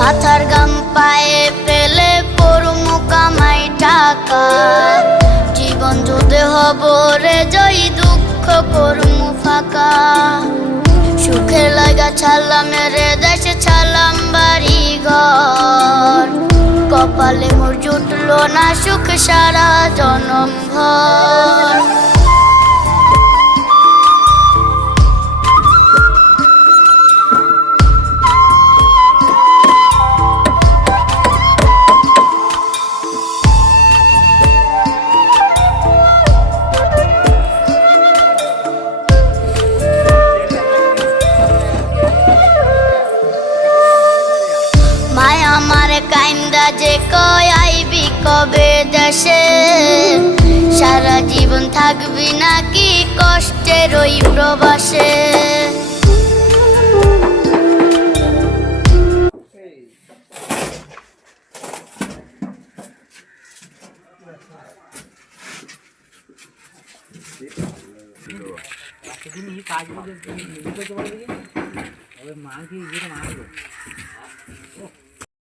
মাথার গাম পায়ে ফেলে পড়মু কামাই টাকা, জীবন যুদ্ধে হব রে জয়ী, দুঃখ করমু ফাঁকা। সুখের লাগা ছাড়লাম রে দেশে, ছাড়লাম বাড়ি ঘর, কপালে মোর জুটলো না সুখ সারা জনম ভর। আমার কাইন্দা যে কয় আইবি কবে দেশে, সারা জীবন থাকবি নাকি কষ্টের ওই প্রবাসে। কাজ